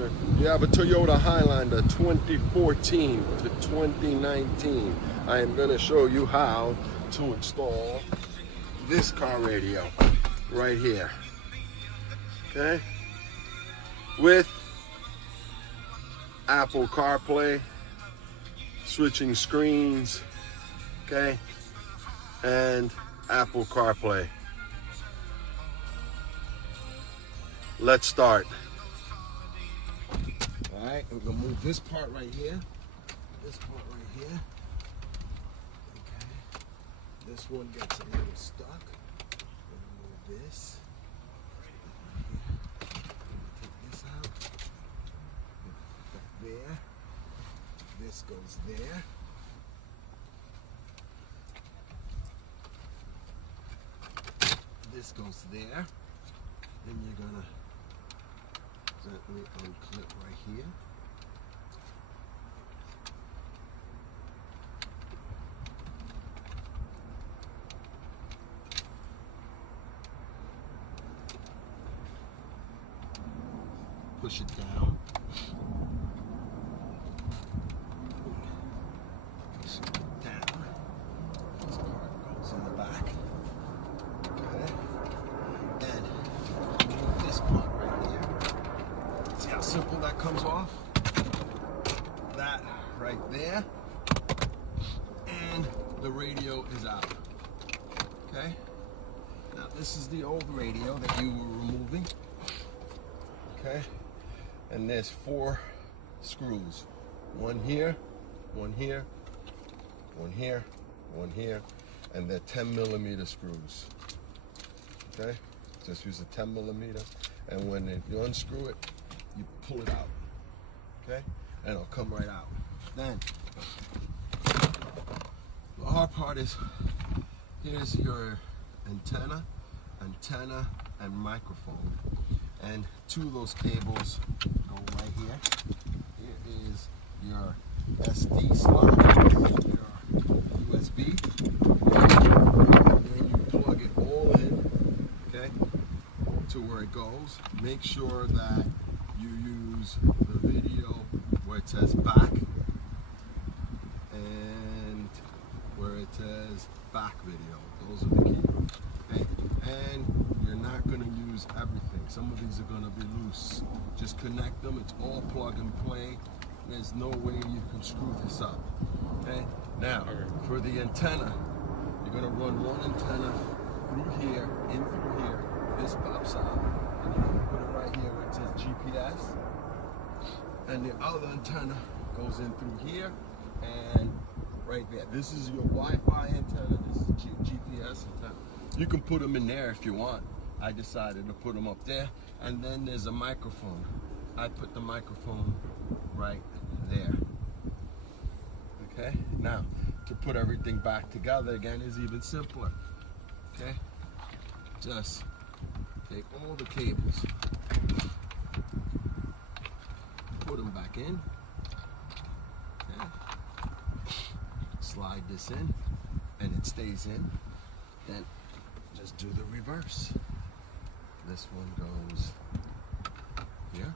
You have a Toyota Highlander 2014 to 2019. I am going to show you how to install this car radio right here. Okay? With Apple CarPlay, switching screens, okay? And Apple CarPlay. Let's start. All right, we're gonna move this part right here. This part right here. Okay. This one gets a little stuck. We're gonna move this. Right here. Take this out. Back there. This goes there. This goes there. Then you're gonna gently unclip right here. Push it down. Push it down. This part goes in the back. Okay. And this part right here. See how simple that comes off? That right there. And the radio is out. Okay? Now this is the old radio that you were removing. Okay? And there's 4 screws. One here, one here, one here, one here, and they're 10mm screws. Okay? Just use a 10mm, and when you unscrew it, you pull it out. Okay? And it'll come right out. Then the hard part is, here's your antenna, and microphone. And 2 of those cables go right here. Here is your SD slot, your USB, and then you plug it all in, okay, to where it goes. Make sure that you use the video where it says back and where it says back video. Those are the keys. Okay? And you're not going to use everything. Some of these are going to be loose. Just connect them. It's all plug and play. There's no way you can screw this up. Okay? Now, for the antenna, you're going to run one antenna through here, in through here. This pops out. And you're going to put it right here where it says GPS. And the other antenna goes in through here and right there. This is your Wi-Fi antenna. This is GPS antenna. You can put them in there if you want. I decided to put them up there. And then there's a microphone. I put the microphone right there. Okay? Now, to put everything back together again is even simpler. Okay? Just take all the cables, put them back in. Okay? Slide this in, and it stays in. Then just do the reverse. This one goes here.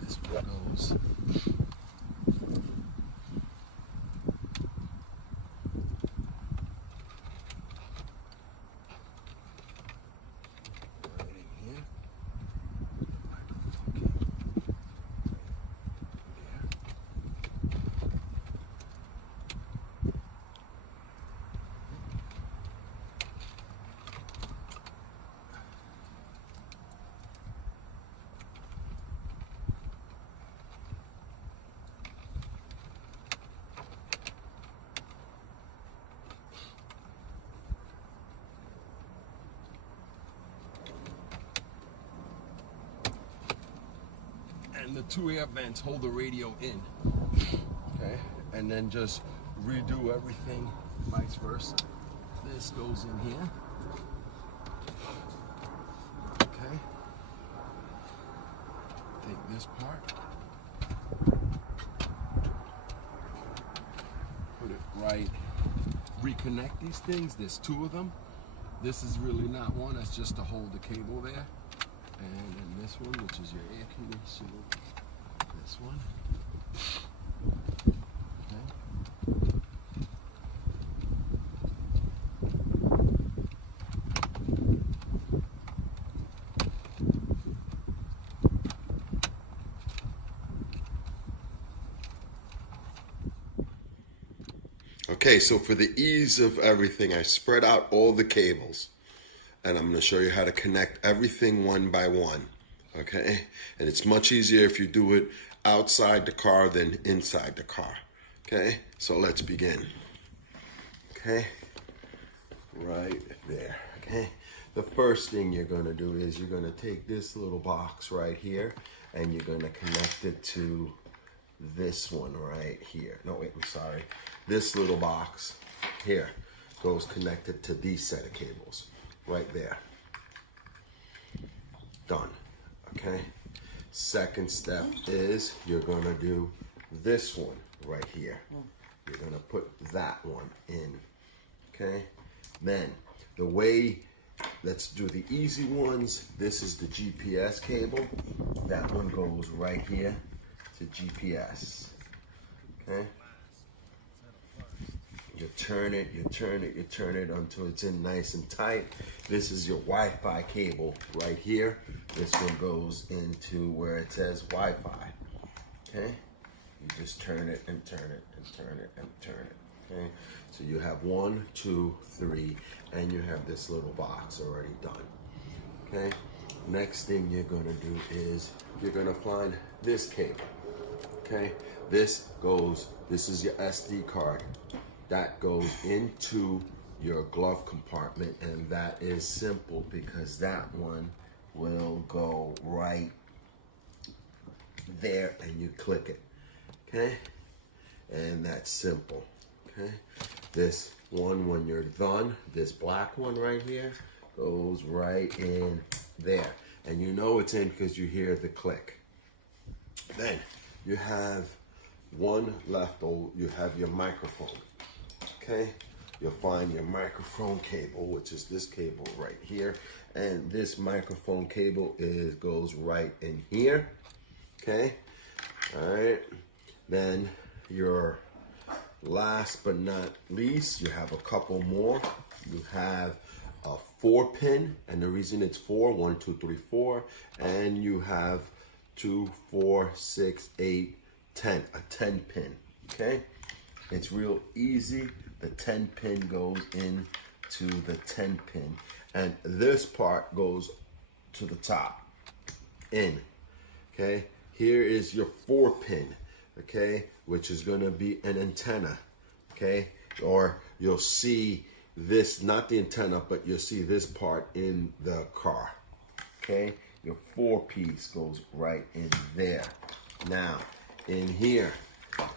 This one goes right in here. And the 2 air vents hold the radio in. Okay, and then just redo everything vice versa. This goes in here. Okay, take this part, put it right, reconnect these things. There's 2 of them. This is really not one, that's just to hold the cable there. And then this one, which is your air conditioning. This one. Okay, so for the ease of everything, I spread out all the cables, and I'm going to show you how to connect everything one by one, okay? And it's much easier if you do it outside the car than inside the car, okay? So let's begin, okay? Right there, okay? The first thing you're going to do is you're going to take this little box right here, and you're going to connect it to this one right here. No, wait, I'm sorry. This little box here goes connected to these set of cables right there. Done. Okay. Second step is you're going to do this one right here. You're going to put that one in. Okay. Then the way, let's do the easy ones. This is the GPS cable. That one goes right here to GPS. Okay. You turn it, you turn it, you turn it until it's in nice and tight. This is your Wi-Fi cable right here. This one goes into where it says Wi-Fi. Okay? You just turn it and turn it and turn it and turn it. Okay? So you have 1, 2, 3, and you have this little box already done. Okay? Next thing you're gonna do is you're gonna find this cable. Okay? This is your SD card. That goes into your glove compartment, and that is simple because that one will go right there and you click it, okay? And that's simple, okay? This one, when you're done, this black one right here goes right in there. And you know it's in because you hear the click. Then you have one left, you have your microphone. Okay, you'll find your microphone cable, which is this cable right here, and this microphone cable goes right in here. Okay, all right. Then your last but not least, you have a couple more. You have a 4-pin, and the reason it's 4, 1, 2, 3, 4, and you have 2, 4, 6, 8, 10, a 10-pin. Okay, it's real easy. The 10-pin goes into the 10-pin, and this part goes to the top, in, okay? Here is your 4-pin, okay, which is gonna be an antenna, okay? Or you'll see this, not the antenna, but you'll see this part in the car, okay? Your 4-piece goes right in there. Now, in here,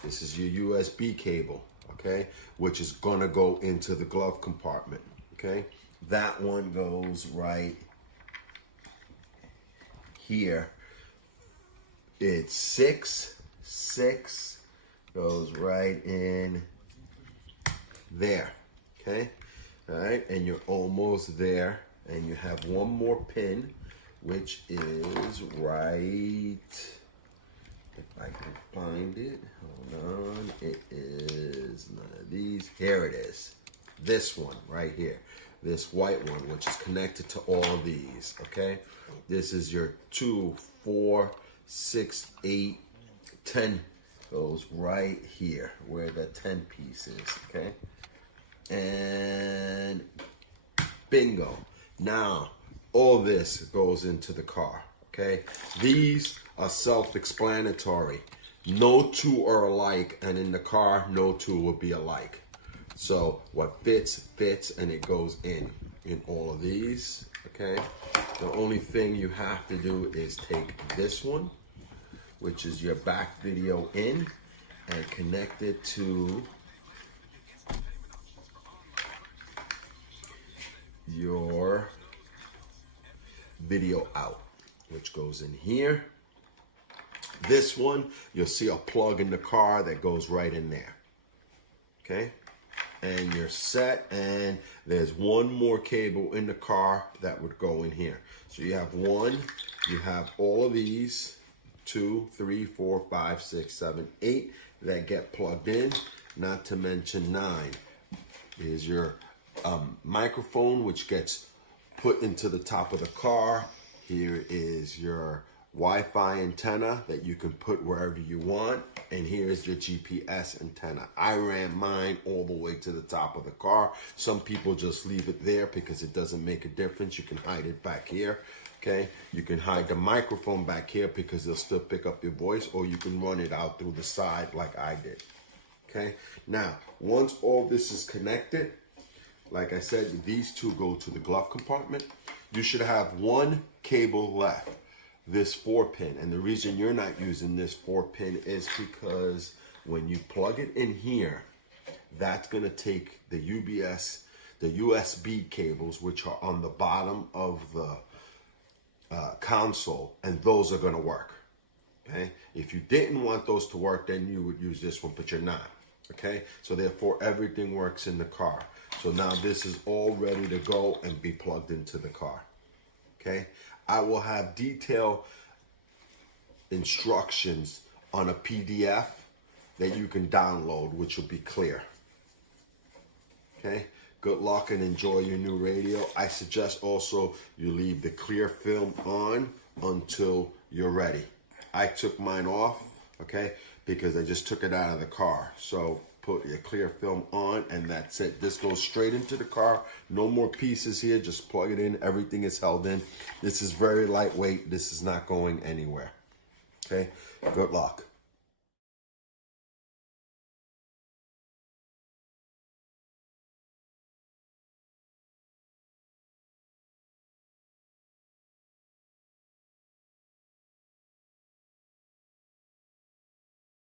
this is your USB cable, okay, which is gonna go into the glove compartment, okay? That one goes right here. It's 6 goes right in there, okay? All right, and you're almost there, and you have one more pin, which is right, if I can find it, hold on, it is none of these. Here it is. This one right here. This white one, which is connected to all these, okay? This is your 2, 4, 6, 8, 10 goes right here where the 10-piece is, okay? And bingo. Now, all this goes into the car, okay? These are self-explanatory. No two are alike, and in the car, no two will be alike. So what fits, and it goes in all of these, okay? The only thing you have to do is take this one, which is your back video in, and connect it to your video out, which goes in here. This one, you'll see a plug in the car that goes right in there, okay? And you're set, and there's one more cable in the car that would go in here. So you have 1, you have all of these 2, 3, 4, 5, 6, 7, 8 that get plugged in, not to mention 9. Here's your microphone, which gets put into the top of the car. Here is your Wi-Fi antenna that you can put wherever you want. And here's your GPS antenna. I ran mine all the way to the top of the car. Some people just leave it there because it doesn't make a difference. You can hide it back here. Okay, you can hide the microphone back here because they'll still pick up your voice, or you can run it out through the side like I did. Okay, now once all this is connected, like I said, these two go to the glove compartment. You should have one cable left, this 4-pin, and the reason you're not using this 4-pin is because when you plug it in here, that's going to take the USB cables, which are on the bottom of the console, and those are going to work. Okay, if you didn't want those to work, then you would use this one, but you're not. Okay, so therefore everything works in the car. So now this is all ready to go and be plugged into the car. Okay, I will have detailed instructions on a PDF that you can download, which will be clear. Okay, good luck and enjoy your new radio. I suggest also you leave the clear film on until you're ready. I took mine off, okay, because I just took it out of the car. So put your clear film on and that's it. This goes straight into the car. No more pieces here. Just plug it in. Everything is held in. This is very lightweight. This is not going anywhere. Okay, good luck.